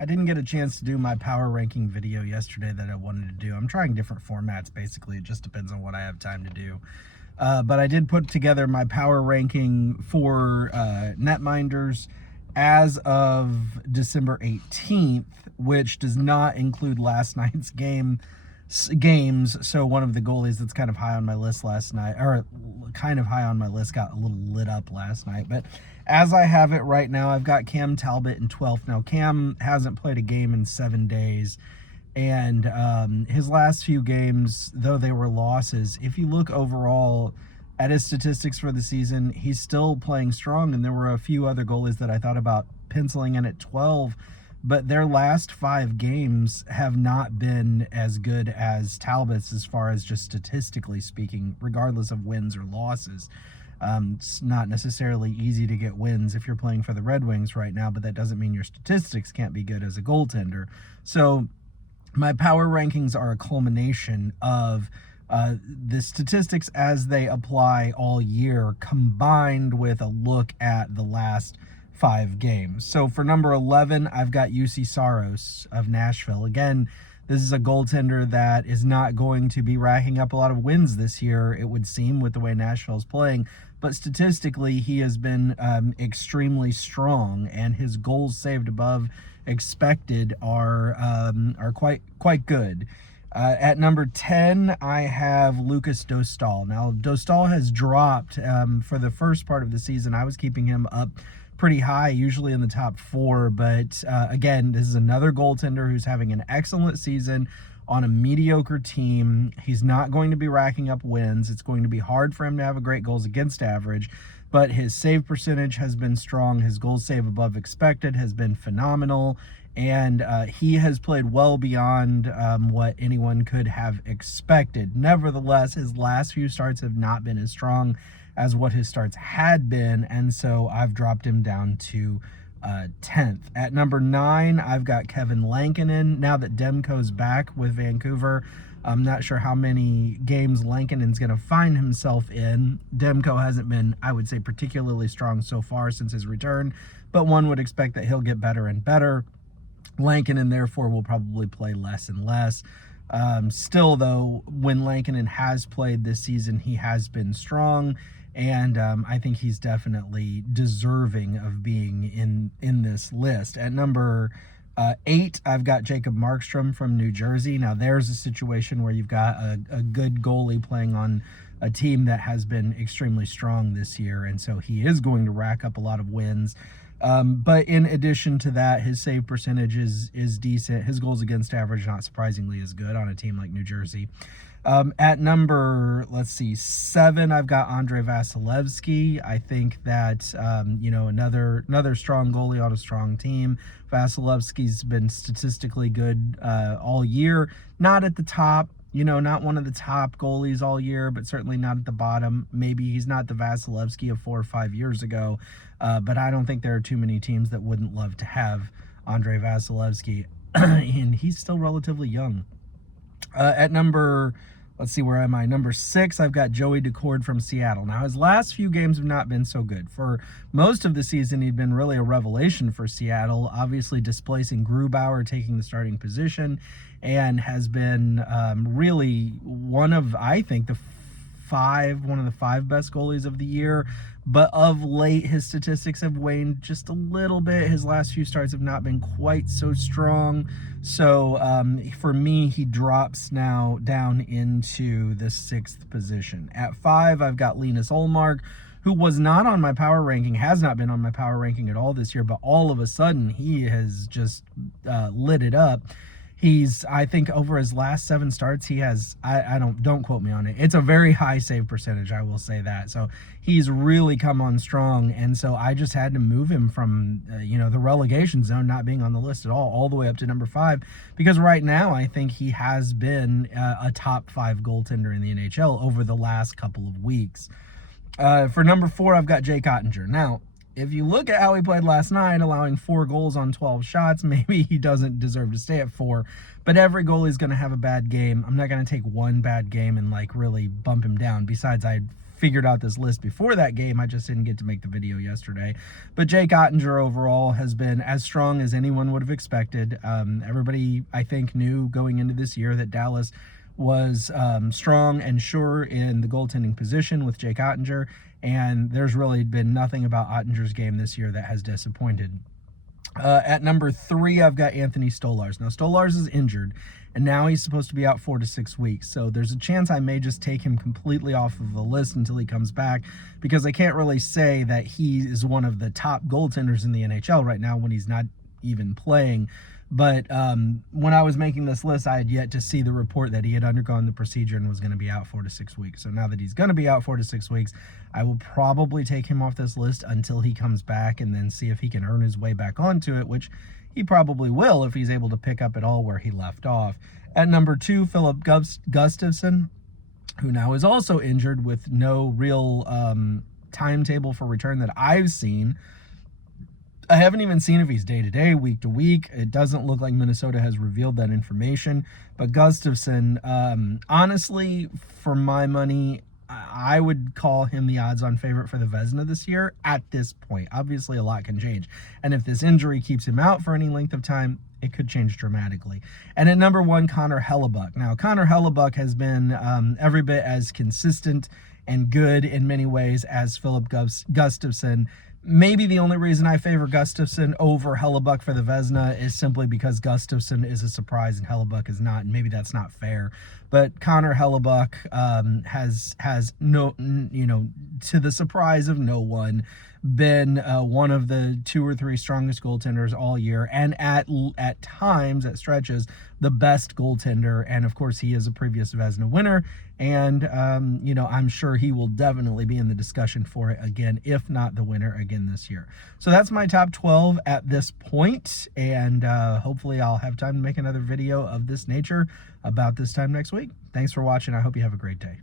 I didn't get a chance to do my power ranking video yesterday that I wanted to do. I'm trying different formats, basically. It just depends on what I have time to do. But I did put together my power ranking for Netminders as of December 18th, which does not include last night's games. So one of the goalies that's kind of high on my list last night, or kind of high on my list, got a little lit up last night. But as I have it right now, I've got Cam Talbot in 12th. Now, Cam hasn't played a game in 7 days. And his last few games, though they were losses, if you look overall at his statistics for the season, he's still playing strong. And there were a few other goalies that I thought about penciling in at 12, but their last 5 games have not been as good as Talbot's as far as just statistically speaking, regardless of wins or losses. It's not necessarily easy to get wins if you're playing for the Red Wings right now, but that doesn't mean your statistics can't be good as a goaltender. So my power rankings are a culmination of the statistics as they apply all year, combined with a look at the last 5 games. So for number 11, I've got UC Saros of Nashville. Again, this is a goaltender that is not going to be racking up a lot of wins this year, it would seem, with the way Nashville's playing. But statistically, he has been extremely strong, and his goals saved above expected are quite good. At number 10, I have Lucas Dostal. Now, Dostal has dropped for the first part of the season. I was keeping him up pretty high, usually in the top 4. But again, this is another goaltender who's having an excellent season on a mediocre team. He's not going to be racking up wins. It's going to be hard for him to have a great goals against average, but his save percentage has been strong. His goals save above expected has been phenomenal, and he has played well beyond what anyone could have expected. Nevertheless, his last few starts have not been as strong as what his starts had been, and so I've dropped him down to 10th. At number 9, I've got Kevin Lankinen. Now that Demko's back with Vancouver, I'm not sure how many games Lankinen's going to find himself in. Demko hasn't been, I would say, particularly strong so far since his return, but one would expect that he'll get better and better. Lankinen, therefore, will probably play less and less. Still, though, when Lankinen has played this season, he has been strong, and I think he's definitely deserving of being in this list. At number 8, I've got Jacob Markstrom from New Jersey. Now, there's a situation where you've got a good goalie playing on a team that has been extremely strong this year, and so he is going to rack up a lot of wins. But in addition to that, his save percentage is decent. His goals against average, not surprisingly, is good on a team like New Jersey. At number, 7, I've got Andrei Vasilevsky. I think that, another strong goalie on a strong team. Vasilevsky's been statistically good all year. Not at the top, not one of the top goalies all year, but certainly not at the bottom. Maybe he's not the Vasilevsky of 4 or 5 years ago, but I don't think there are too many teams that wouldn't love to have Andrei Vasilevsky, and he's still relatively young. At number, where am I? Number 6, I've got Joey Daccord from Seattle. Now, his last few games have not been so good. For most of the season, he'd been really a revelation for Seattle, obviously displacing Grubauer, taking the starting position, and has been really one of, I think, one of the 5 best goalies of the year. But of late, his statistics have waned just a little bit. His last few starts have not been quite so strong. So for me, he drops now down into the 6th position. At 5, I've got Linus Ullmark, who was not on my power ranking, has not been on my power ranking at all this year, but all of a sudden he has just lit it up. I think over his last 7 starts, he has, don't quote me on it, it's a very high save percentage, I will say that. So he's really come on strong, and so I just had to move him from, the relegation zone, not being on the list at all the way up to number 5, because right now I think he has been a top 5 goaltender in the NHL over the last couple of weeks. For number 4, I've got Jake Ottinger. Now, if you look at how he played last night, allowing 4 goals on 12 shots, maybe he doesn't deserve to stay at 4. But every goalie's going to have a bad game. I'm not going to take one bad game and really bump him down. Besides, I'd figured out this list before that game. I just didn't get to make the video yesterday. But Jake Ottinger overall has been as strong as anyone would have expected. Everybody, I think, knew going into this year that Dallas was strong and sure in the goaltending position with Jake Ottinger, and there's really been nothing about Ottinger's game this year that has disappointed. At number 3, I've got Anthony Stolarz. Now, Stolarz is injured, and now he's supposed to be out 4 to 6 weeks. So there's a chance I may just take him completely off of the list until he comes back, because I can't really say that he is one of the top goaltenders in the NHL right now when he's not even playing. But when I was making this list, I had yet to see the report that he had undergone the procedure and was going to be out 4 to 6 weeks. So now that he's going to be out 4 to 6 weeks, I will probably take him off this list until he comes back, and then see if he can earn his way back onto it, which he probably will if he's able to pick up at all where he left off. At number 2, Philip Gustafsson, who now is also injured with no real timetable for return that I've seen. I haven't even seen if he's day-to-day, week-to-week. It doesn't look like Minnesota has revealed that information. But Gustafsson, honestly, for my money, I would call him the odds-on favorite for the Vezina this year at this point. Obviously, a lot can change. And if this injury keeps him out for any length of time, it could change dramatically. And at number 1, Connor Hellebuyck. Now, Connor Hellebuyck has been every bit as consistent and good in many ways as Philip Gustafsson. Maybe the only reason I favor Gustafsson over Hellebuyck for the Vezina is simply because Gustafsson is a surprise and Hellebuyck is not, and maybe that's not fair. But Connor Hellebuyck has no, to the surprise of no one, been one of the 2 or 3 strongest goaltenders all year, and at times, at stretches, the best goaltender. And of course, he is a previous Vezina winner, and I'm sure he will definitely be in the discussion for it again, if not the winner again this year. So that's my top 12 at this point, and hopefully I'll have time to make another video of this nature about this time next week. Thanks for watching. I hope you have a great day.